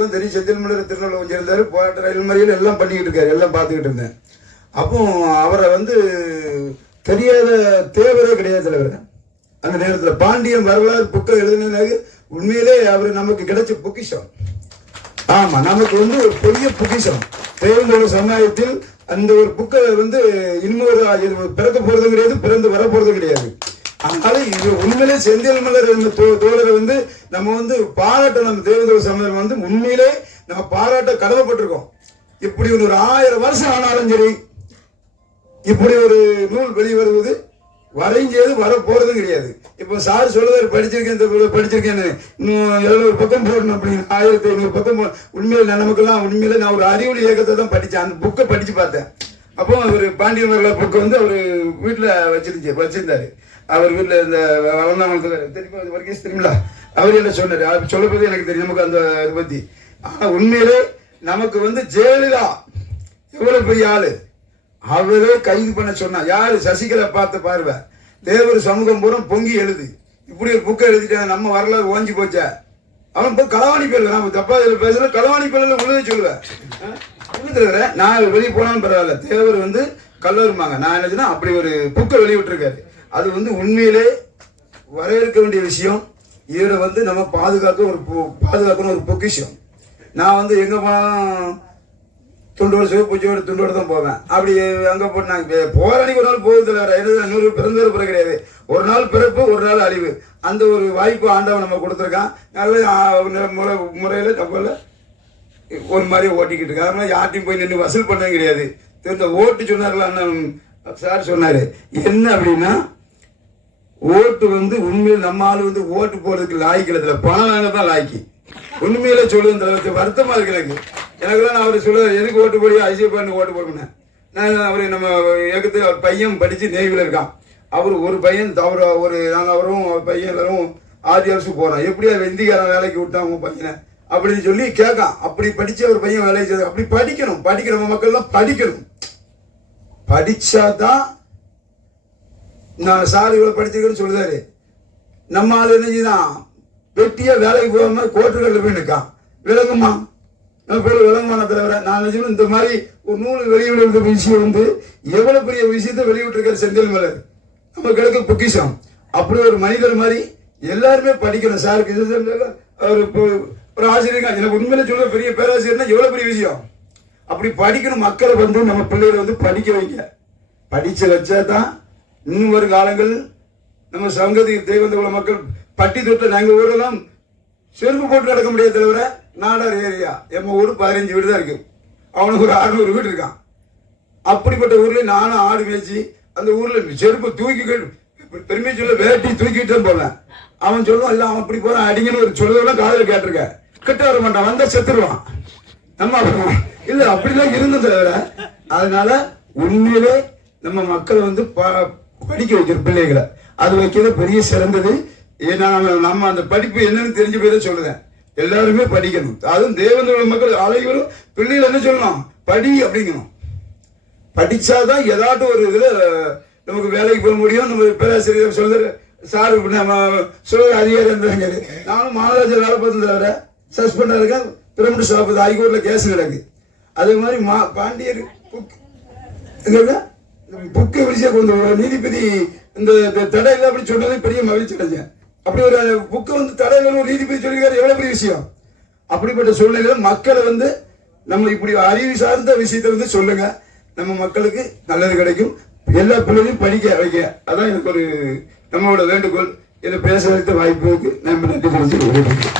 தான் தெரியும் செந்தில் திருநெல்வேலி கொஞ்சம் போராட்ட ரயில் மறியல் எல்லாம் பண்ணிக்கிட்டு இருக்காரு எல்லாம் பார்த்துக்கிட்டு இருந்தேன். அப்போ அவரை வந்து தெரியாத தேவரே கிடையாது தலைவர். அந்த நேரத்தில் பாண்டியன் வரலாறு புக்கை எழுதினதாக உண்மையிலே அவர் நமக்கு கிடைச்ச பொக்கிஷம். ஆமா நமக்கு வந்து ஒரு பெரிய பொக்கிஷம். தேர்ந்தோட சமுதாயத்தில் அந்த ஒரு புக்கை வந்து இன்னொரு பிறக்க போகிறதும் கிடையாது பிறந்து வர போகிறதும் கிடையாது. அதனால இது உண்மையிலே செந்தில் மலர் தோ- தோழரை வந்து நம்ம வந்து பாராட்ட நம்ம தேவதூர் சமயம் வந்து உண்மையிலே நம்ம பாராட்ட கடமைப்பட்டிருக்கோம். இப்படி ஒரு ஆயிரம் வருஷம் ஆனாலும் சரி இப்படி ஒரு நூல் வெளிவருவது வரைஞ்சது வர போறதும் கிடையாது. இப்போ சார் சொல்லுவார் படிச்சிருக்கேன் இந்த படிச்சிருக்கேன் இன்னும் எழுநூறு பக்கம் போடணும் அப்படின்னு. ஆயிரத்தி ஐநூறு பக்கம் உண்மையில நான் நமக்கெல்லாம் உண்மையில நான் ஒரு அறிவொளி இயக்கத்தை தான் படித்தேன் அந்த புக்கை படிச்சு பார்த்தேன். அப்போ அவர் பாண்டியன் வரலாறு புக்கை வந்து அவர் வீட்டில் வச்சிருந்துச்சு வச்சிருந்தாரு. அவர் வீட்டில் இந்த வளர்ந்தாங்களுக்கு தெரியுமா வர்க்கேஷ் வரைக்கும் தெரியுங்களா அவர் என்ன சொன்னார்? அவர் சொல்லப்போது எனக்கு தெரியும் நமக்கு அந்த இதை பற்றி ஆனால் உண்மையிலே நமக்கு வந்து ஜெயலலிதா எவ்வளோ பெரிய ஆள்? அவரே கைது பண்ண சொன்னா யார்? சசிகலா பார்த்து பார்வை. தேவர் சமூகம் பூரா பொங்கி எழுது. இப்படி ஒரு புக்கை எழுதிட்டாங்க நம்ம வரலாறு ஓஞ்சி போச்சா. அவன் இப்போ களவாணி பேர் நான் தப்பா இதில் பேசுற களவாணி பேரில் உள்ளதை சொல்லுவேன். உள்ளதுல நான் வெளியே போனாலும் பரவாயில்ல. தேவர் வந்து கல்லூருமாங்க நான் என்னச்சுன்னா அப்படி ஒரு புக்கை வெளியிட்டிருக்காரு. அது வந்து உண்மையிலே வரவேற்க வேண்டிய விஷயம். இவரை வந்து நம்ம பாதுகாக்க ஒரு பாதுகாக்கணும் ஒரு பொக்கிஷம். நான் வந்து எங்கே போனாலும் துண்டோட சிவப்பு பூச்சியோட துண்டோட தான் போவேன். அப்படி அங்கே போட்டு நாங்கள் போகிற அன்னைக்கு ஒரு நாள் போகுது இல்லை எழுது நூறு பிறந்தவர் பிறகு கிடையாது. ஒரு நாள் பிறப்பு ஒரு நாள் அழிவு. அந்த ஒரு வாய்ப்பு ஆண்டவன் நம்ம கொடுத்துருக்கான். நல்ல முறை முறையில் நம்மள ஒரு மாதிரி ஓட்டிக்கிட்டு இருக்காங்க அதனால யார்ட்டையும் போய் நின்று வசூல் பண்ணது கிடையாது. இந்த ஓட்டு சொன்னார்ல அண்ணன் சார் சொன்னார். என்ன அப்படின்னா ஓட்டு வந்து உண்மையில் நம்ம ஆள் வந்து ஓட்டு போடுறதுக்கு லாய்க்கு இல்லை. பணம் வாங்க தான் லாய்க்கு. உண்மையில சொல்லுவேன் தலைவர் வருத்தமாக இருக்கு எனக்கு. எனக்குலாம் நான் அவர் சொல்ல எதுக்கு ஓட்டு போடி ஐசிஎஃப் பண்ணி ஓட்டு போடுனேன் நான் அவர் நம்ம இயக்கத்து அவர் பையன் படித்து நேவியில் இருக்கான். அவர் ஒரு பையன் தவறு ஒரு நாங்கள் அவரும் அவர் பையன் எல்லாரும் ஆதி அரசு போகிறோம் எப்படி அவர் இந்திக்காரன் வேலைக்கு விட்டான் உங்க பையனை? அப்படின்னு சொல்லி கேட்கான். அப்படி படிச்ச ஒரு பையன் வேலை செய்ய அப்படி படிக்கணும். படிக்கிற மக்கள்லாம் படிக்கணும். படிச்சாதான் நான் சார் இவ்வளவு படிச்சிருக்கேன்னு சொல்லுதாரு. நம்ம ஆள் என்ன செய்தான் வெட்டியா வேலைக்கு போகாம கோட்டுகளில் போய் நிற்கான் விளங்குமா? நம்ம பேர் விளங்குமான தலைவர. நான் நினைச்சேன் இந்த மாதிரி ஒரு நூல் வெளியிடுற விஷயம் வந்து எவ்வளவு பெரிய விஷயத்தை வெளியிட்டிருக்காரு செந்தில் மலர். நம்ம கிடைக்க பொக்கிஷம். அப்படி ஒரு மனிதர் மாதிரி எல்லாருமே படிக்கணும். சாருக்கு இது அவர் ஒரு ஆசிரியர் எனக்கு உண்மையில சொல்ல பெரிய பேராசிரியர்னா எவ்வளவு பெரிய விஷயம்? அப்படி படிக்கணும் மக்களை வந்து நம்ம பிள்ளைகளை வந்து படிக்க வைங்க. படிச்சு வச்சா தான் இன்னும் வரும் காலங்கள் நம்ம சங்கதி தெய்வந்த உள்ள மக்கள் பட்டி தொட்டு நாங்கள் ஊரெல்லாம் செருப்பு போட்டு நடக்க முடியாது தவிர நாடார் ஏரியா. எம்ம ஊர் பதினஞ்சு வீடு தான் இருக்கு. அவனுக்கு ஒரு அறுநூறு வீடு இருக்கான். அப்படிப்பட்ட ஊர்லேயே நானும் ஆடு மேய்ச்சி அந்த ஊரில் செருப்பு தூக்கி பெருமை சொல்ல வேட்டி தூக்கிட்டு போவேன். அவன் சொல்லுவான் இல்ல அவன் அப்படி போறான் அடிங்கன்னு ஒரு சொல்லுவெல்லாம் காதல கேட்டிருக்க. கிட்ட வர மாட்டான் வந்தா செத்துருவான். நம்ம இல்ல அப்படிலாம் இருந்தது தவிர அதனால உண்மையிலே நம்ம மக்களை வந்து ப- படிக்க வைக்கிற பிள்ளைகளை. அது வைக்கிறது பெரிய சிறந்தது. ஏன்னா நம்ம- அந்த படிப்பு என்னன்னு தெரிஞ்சு போய் தான் சொல்லுவேன். எல்லாருமே படிக்கணும். அதுவும் தேவந்தோட மக்கள் அனைவரும் பிள்ளைகள் என்ன சொல்லணும்? படி அப்படிங்கணும். படிச்சாதான் ஏதாட்டும் ஒரு இதுல நமக்கு வேலைக்கு போக முடியும். நம்ம பேராசிரியர் சொல்லுற சார் இப்படி நம்ம சொல்ல அதிகாரி இருந்தாங்க நானும் மாநகராட்சி வேலை பார்த்து தவிர சஸ்பெண்டாக இருக்கேன். பிரமிட் ஷாப் ஹைகோர்ட்டில் கேஸ் கிடக்கு. அதே மாதிரி மா பாண்டியர் புக் புக்கை விழிச்சா கொண்டு நீதிபதி இந்த இந்த தடை இல்லை அப்படின்னு சொன்னது பெரிய மகிழ்ச்சி அடைஞ்சேன். அப்படி ஒரு புக்கை வந்து தடை இல்லைன்னு ஒரு நீதிபதி சொல்லியிருக்காரு. எவ்வளோ பெரிய விஷயம்? அப்படிப்பட்ட சூழ்நிலையில் மக்களை வந்து நம்ம இப்படி அறிவு சார்ந்த விஷயத்தை வந்து சொல்லுங்க. நம்ம மக்களுக்கு நல்லது கிடைக்கும். எல்லா பிள்ளைகளையும் படிக்க வைக்க. அதான் எனக்கு ஒரு நம்மளோட வேண்டுகோள். இதை பேசுறதுக்கு வாய்ப்பு இருக்கு நம்ம நன்றி தெரிஞ்சு